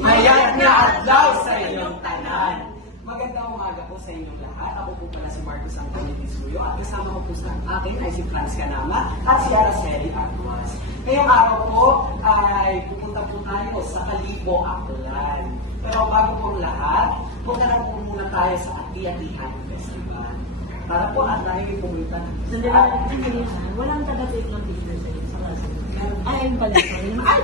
Mayat na adlaw sa inyong tanan. Magandang umaga po sa inyong lahat. Ako po pala si Marcos Antonio Tisuyo at kasama ko po sa akin ay si Franz Canama at si Araceli Artuas. Ngayong araw po ay pupunta po tayo sa Kalibo, Aklan. Pero bago po lahat, punta na po muna tayo sa Ati-Atihan Festival. Para po at dahil pumunta na. Walang taga-take ng picture sa iyo. Ay, ayun pala. Ay!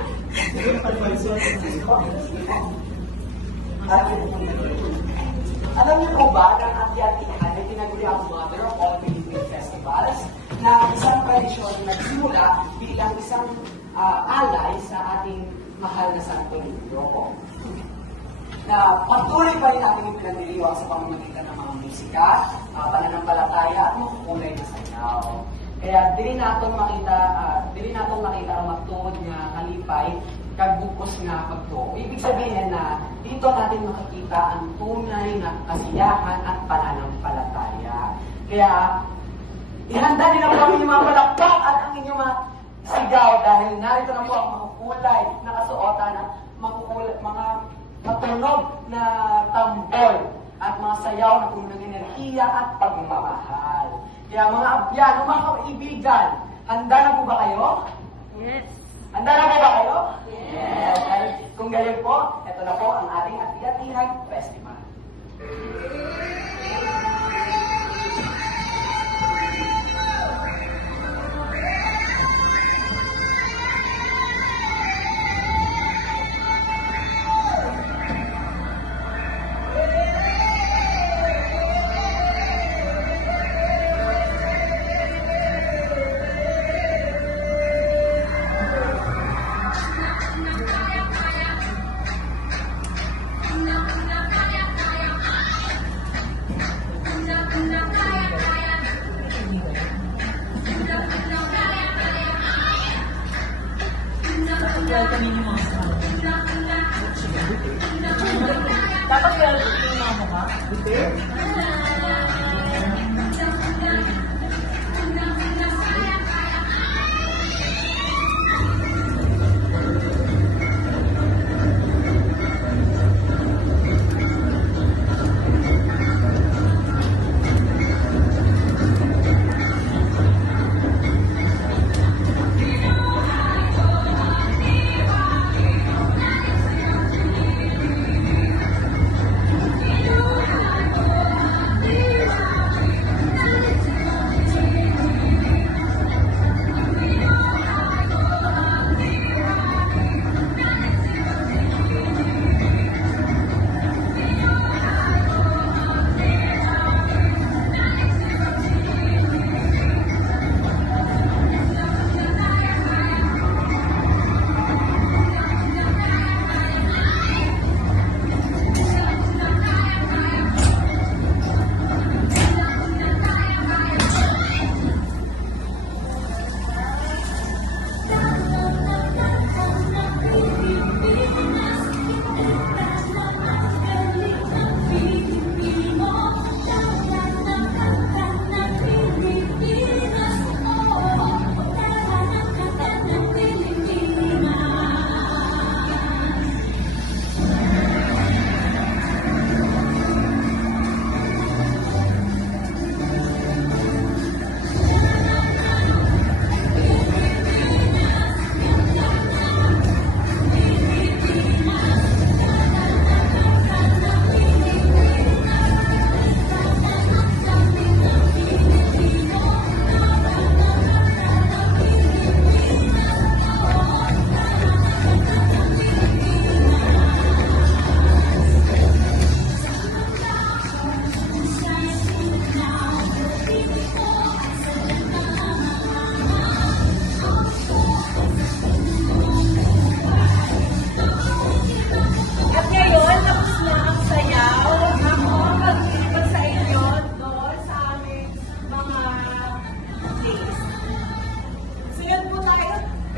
Alam niyo po ba na ang Ati-Atihan ay tinaguri ang Mother of all Philippine Festivals na isang tradisyon na nagsimula bilang isang alay sa ating mahal na Santo Niño. Na patuloy pa rin natin yung pinagdiriwang sa pamamagitan ng mga musika, pananampalataya at makukulay na sayaw. Kaya dili natong makita ang magtuod nga kalipay kagbukos nga pagtuo. Ibig sabihin na dito natin makikita ang tunay na kasiyahan at pananampalataya. Kaya ihanda din na po ang inyong mga palakpak at ang inyong mga sigaw dahil narito na po ang makukulay na kasuotan at mga matunog na tambol at mga sayaw na puno ng enerhiya at pagmamahal. Kaya mga abyan, mga kaibigan, handa na po ba kayo? Yes. Handa na po ba kayo? Yes. Dahil kung gayon po, ito na po ang ating Ati-Atihan Festival. Dapat yung mama ka?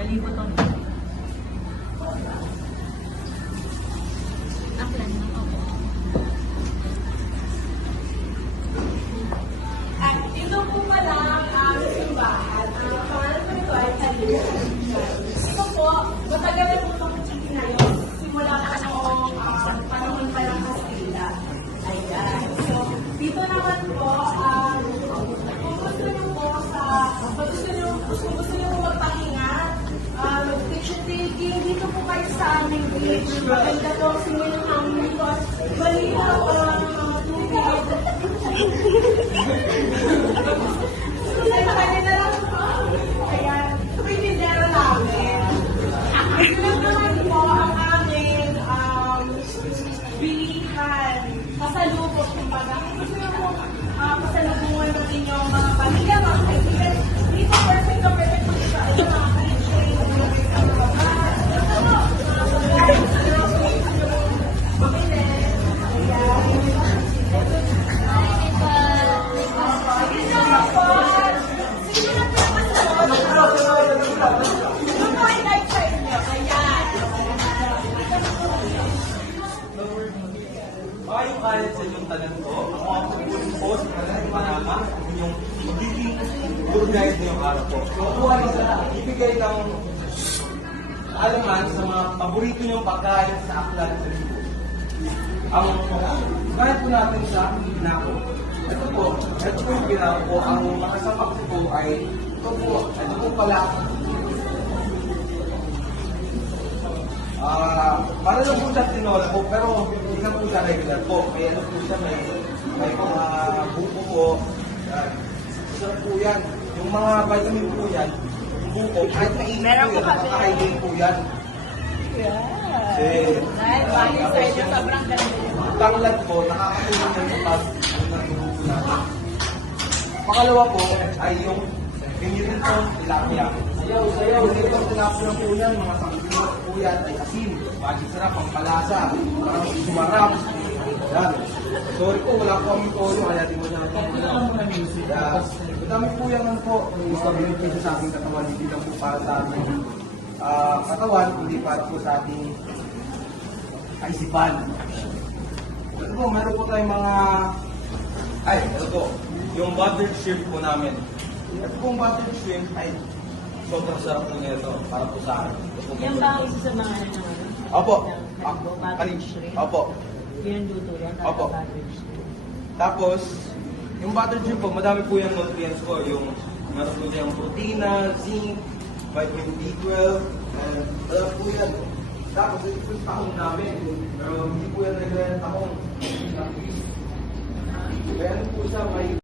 Malibot ang Aklan na ako. At ito po pala ang simbahan. Ang pangalan po ito ay Talino. Ito po, matagal na po itong ngayon. Simula po noong panahon pa ng Kastila. Ayan. So, dito naman po, kung gusto nyo po kung gusto nyo po magpahinga, picture taking, dito po kayo sa aming beach. Maganda po ang simulan namin because malinaw ang mga tubig. Ay, na lang po. Ayan, ito po yung tindero namin. Ito naman po ang aming bilihan. Pasalubok, kumbaga. Gusto nyo po pasalubungan ng inyong mga pamilya, mga kaibigan. Dito, perfect po siya. Ito, mga kaibigan. Yung kalit sa inyong tanan ko, ako ang post na manama, yung magiging tour guide ngayong araw po. So, kuha na sa ibigay ng alaman sa mga paborito niyong pagkain sa Aklan. Ang kaya po natin sa Ginako. Ito po yung Ginako. Ang makasapak ko po ay ito po pala. Para lang po siya tinola po, pero hindi na po siya regular po. May ano po siya, may mga buko po. Isa po yan. Yung mga vitamin po yan, yung buko, kahit mainit po yan, nakakahiling po yan. Sobrang ganda. Tanglad po, nakakatulong yan sa pag-natulog po natin. Pangalawa po ay yung pinirin po, tilapia. Sayaw, dito ang tilapia po yan, mga sakino po yan ay asin. Bagay sarap, ang palasa, parang sumarap. Yan. Sorry po, wala po kami tono, kaya di mo siya natin. Madami po yan po, yung stability sa ating katawan, hindi lang po para sa ating katawan, hindi para po sa ating kaisipan. Ito po, meron po tayong mga, ito po, yung buttered shrimp po namin. Ito pong buttered shrimp ay sobrang sarap po nito para po sa akin. Yan ba ang isa sa mga Opo. Buttered shrimp? Opo. Ginanduto yan? Opo. Buttered shrimp. Tapos, yung buttered shrimp po, madami po yung nutrients ko. Yung meron po siyang protina, zinc, vitamin B12, and wala po yan. Tapos, ito po yung tahong namin. Pero hindi po yan regular yung tahong.